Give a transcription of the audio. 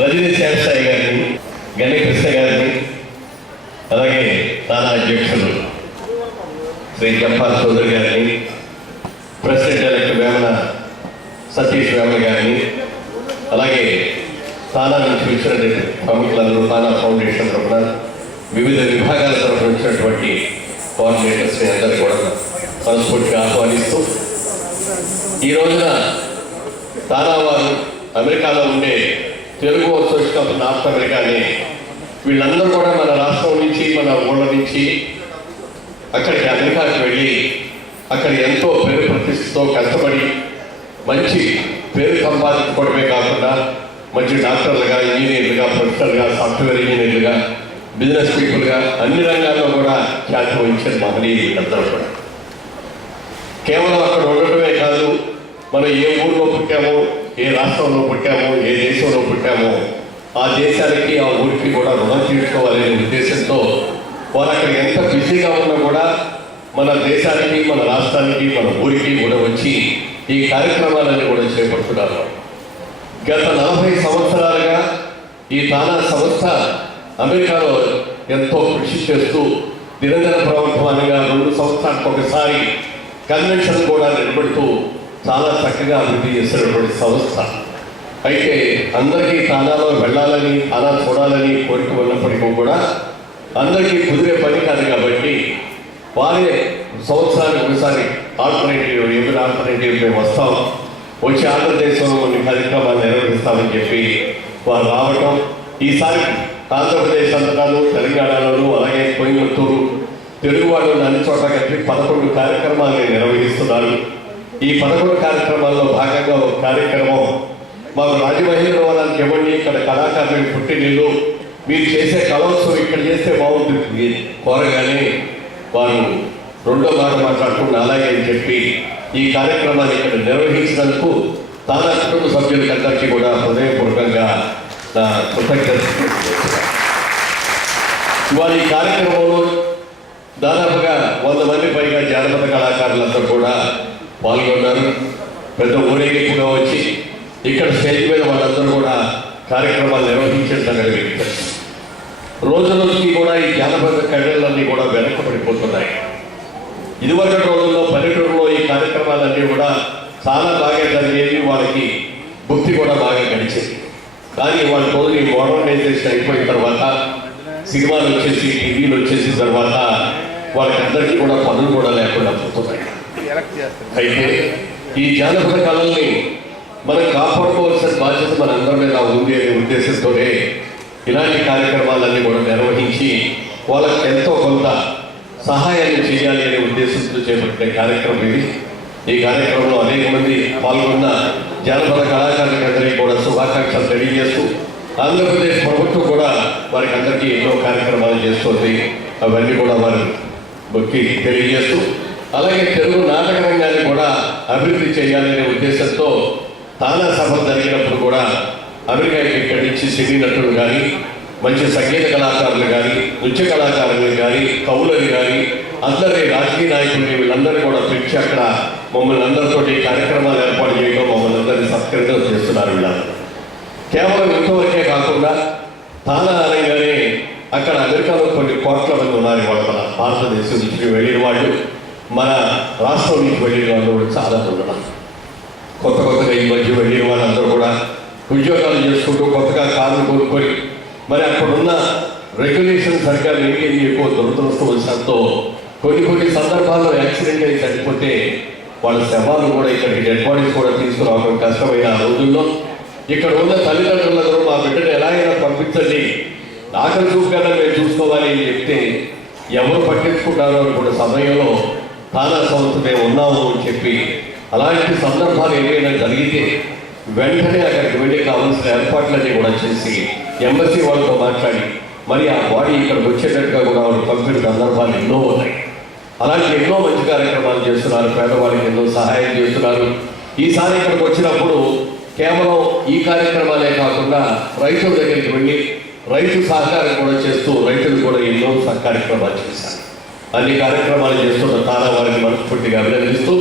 రజనీ శాస్త్రి గారిని, గణి కృష్ణ గారిని, అలాగే తానా అధ్యక్షులు శ్రీ జంపాల్ చౌదరి గారిని, ప్రెసిడెంట్ ఎలక్ట్ వేమన సతీష్ వేమన గారిని, అలాగే తానా నుంచి వచ్చినటువంటి ప్రముఖులందరూ, తానా ఫౌండేషన్ తరఫున వివిధ విభాగాల తరఫున వచ్చినటువంటి కోఆర్డినేటర్స్ని అందరూ కూడా మనస్ఫూర్తిగా ఆహ్వానిస్తూ, ఈ రోజున తానా వారు అమెరికాలో ఉండే తెలుగు అసోసియేషన్ ఆఫ్ నార్త్ అమెరికాని వీళ్ళందరూ కూడా మన రాష్ట్రం నుంచి, మన ఊళ్ళ నుంచి అక్కడికి అమెరికాకి వెళ్ళి అక్కడ ఎంతో పేరు ప్రతిష్టతో కష్టపడి మంచి పేరు సంపాదించుకోవడమే కాకుండా మంచి డాక్టర్లుగా, ఇంజనీర్లుగా, ప్రొఫెసర్గా, సాఫ్ట్వేర్ ఇంజనీర్లుగా, బిజినెస్ పీపుల్గా అన్ని రంగాల్లో కూడా ఖ్యాతి వహించిన మహనీయులు వీళ్ళందరూ కూడా. కేవలం అక్కడ ఉండటమే కాదు, మనం ఏ ఊళ్ళో పుట్టామో, ఏ రాష్ట్రంలో పుట్టామో, ఏ దేశంలో పుట్టామో ఆ దేశానికి, ఆ ఊరికి కూడా రుణం తీర్చుకోవాలనే ఉద్దేశంతో వారు అక్కడ ఎంత బిజీగా ఉన్నా కూడా మన దేశానికి, మన రాష్ట్రానికి, మన ఊరికి కూడా వచ్చి ఈ కార్యక్రమాలన్నీ కూడా చేపడుతున్నారు. గత 40 సంవత్సరాలుగా ఈ తానా సంస్థ అమెరికాలో ఎంతో కృషి చేస్తూ నిరంతర ప్రవర్తమానంగా 2 సంవత్సరాలకు ఒకసారి కన్వెన్షన్ కూడా నిలబెడుతూ చాలా చక్కగా అభివృద్ధి చేసినటువంటి సంస్థ. అయితే అందరికీ తానాలో వెళ్ళాలని, తానా చూడాలని కోరిక ఉన్నప్పటికీ కూడా అందరికీ కుదిరే పని కాదు కాబట్టి వారే సంవత్సరానికి ఒకసారి ఆల్టర్నేటివ్ మేము వస్తాం, వచ్చి ఆంధ్రదేశంలో కొన్ని కార్యక్రమాలు నిర్వహిస్తామని చెప్పి వారు రావటం. ఈసారి ఆంధ్రప్రదేశ్ అంతటాను, తెలంగాణలోను, అలాగే కోయంబత్తూరు తెలుగు వాళ్ళు అన్ని చోట్ల కలిపి 11 కార్యక్రమాలను నిర్వహిస్తున్నారు. ఈ 11 కార్యక్రమాల్లో భాగంగా ఒక కార్యక్రమం మాకు రాజమహేంద్రవరానికి ఇవ్వండి, ఇక్కడ కళాకారులకు పుట్టినిల్లు, మీరు చేసే కళోత్సవం ఇక్కడ చేస్తే బాగుంటుంది కోరగానే వారు రెండో మాట మాట్లాడుకుంటూ అలాగే అని చెప్పి ఈ కార్యక్రమాన్ని ఇక్కడ నిర్వహించినందుకు తానా కుటుంబ సభ్యులకి అందరికీ కూడా హృదయపూర్వకంగా నా కృతజ్ఞతలు. ఇవాళ ఈ కార్యక్రమంలో దాదాపుగా 100 మంది పైగా జానపద కళాకారులందరూ కూడా పాల్గొన్నారు. పెద్ద ఊరేగింపుగా వచ్చి ఇక్కడ స్టేజ్ మీద వాళ్ళందరూ కూడా కార్యక్రమాలు నిర్వహించడం రోజు రోజుకి కూడా ఈ జానపద కళలన్నీ కూడా వెనకబడిపోతున్నాయి. ఇదివరకు రోజుల్లో పల్లెటూరులో ఈ కార్యక్రమాలన్నీ కూడా చాలా బాగా జరిగేవి, వాళ్ళకి భక్తి కూడా బాగా గడిచేది. కానీ వాళ్ళ రోజు ఈ మోడర్నైజేషన్ అయిపోయిన తర్వాత, సినిమాలు వచ్చేసి, టీవీలు వచ్చేసిన తర్వాత వాళ్ళకి అందరికీ కూడా పనులు కూడా లేకుండా పోతున్నాయి. అయితే ఈ జానపద కళల్ని మనం కాపాడుకోవాల్సిన బాధ్యత మనందరి మీద ఉంది అనే ఉద్దేశంతోనే ఇలాంటి కార్యక్రమాలన్నీ కూడా నిర్వహించి వాళ్ళకి ఎంతో కొంత సహాయాన్ని చేయాలి అనే ఉద్దేశంతో చేపట్టిన కార్యక్రమం ఇది. ఈ కార్యక్రమంలో అనేక మంది పాల్గొన్న జానపద కళాకారులందరికీ కూడా శుభాకాంక్షలు తెలియజేస్తూ, ఆంధ్రప్రదేశ్ ప్రభుత్వం కూడా వారికి అందరికీ ఎన్నో కార్యక్రమాలు చేస్తుంది, అవన్నీ కూడా వారు భక్తి తెలియజేస్తూ, అలాగే తెలుగు నాటక రంగాన్ని కూడా అభివృద్ధి చేయాలనే ఉద్దేశంతో తానా సభలు జరిగినప్పుడు కూడా అమెరికాకి ఇక్కడి నుంచి సినీ నటులు కానీ, మంచి సంగీత కళాకారులు కానీ, నృత్య కళాకారులు కానీ, కవులని కానీ, అందరి రాజకీయ నాయకుల్ని వీళ్ళందరూ కూడా పిలిచి అక్కడ మమ్మల్ని అందరితోటి కార్యక్రమాలు ఏర్పాటు చేయడం, మమ్మల్ని అందరినీ సత్కరించడం చేస్తున్నారు. వీళ్ళందరూ కేవలం ఇంతవరకే కాకుండా తానా అనగానే అక్కడ అమెరికాలో కొన్ని కోట్ల మంది ఉన్నారు. వాళ్ళ మన భారతదేశం నుంచి వెళ్ళిన వాళ్ళు, మన రాష్ట్రం నుంచి వెళ్ళిన వాళ్ళు కూడా చాలా ఉన్నారు. కొత్తగా ఈ మధ్య వెళ్ళిన వాళ్ళందరూ కూడా ఉద్యోగాలు చేసుకుంటూ కొత్తగా కార్లు కొనుక్కొని మరి అక్కడున్న రెగ్యులేషన్ సరిగ్గా మెయింటైన్ ఎక్కువ దురదృష్టవశాత్తు కొన్ని సందర్భాల్లో యాక్సిడెంట్ అయి చనిపోతే వాళ్ళ శవాలు కూడా ఇక్కడికి డెడ్ బాడీస్ కూడా తీసుకురావడం కష్టమైన ఆ రోజుల్లో ఇక్కడ ఉన్న తల్లిదండ్రులందరూ మా బిడ్డను ఎలాగైనా పంపించండి, ఆకలి చూపుగా మేము చూసుకోవాలి అని చెప్తే ఎవరు పట్టించుకుంటారో అనుకున్న సమయంలో తానా సంస్థ మేము ఉన్నాము అని చెప్పి అలాంటి సందర్భాలు ఏమైనా జరిగితే వెంటనే అక్కడికి వెళ్ళి కావాల్సిన ఏర్పాట్లన్నీ కూడా చేసి ఎంబసీ వాళ్ళతో మాట్లాడి మరి ఆ బాడీ ఇక్కడికి వచ్చేటట్టుగా కూడా వాళ్ళు పంపిన సందర్భాలు ఎన్నో ఉన్నాయి. అలాంటి ఎన్నో మంచి కార్యక్రమాలు చేస్తున్నారు, పేదవాళ్ళకి ఎన్నో సహాయం చేస్తున్నారు. ఈసారి ఇక్కడికి వచ్చినప్పుడు కేవలం ఈ కార్యక్రమాలే కాకుండా రైతుల దగ్గరికి వెళ్ళి రైతు సహకారం కూడా చేస్తూ రైతులు కూడా ఎన్నో కార్యక్రమాలు చేశారు. అన్ని కార్యక్రమాలు చేస్తున్న తానా వారిని మనస్ఫూర్తిగా అభినందిస్తూ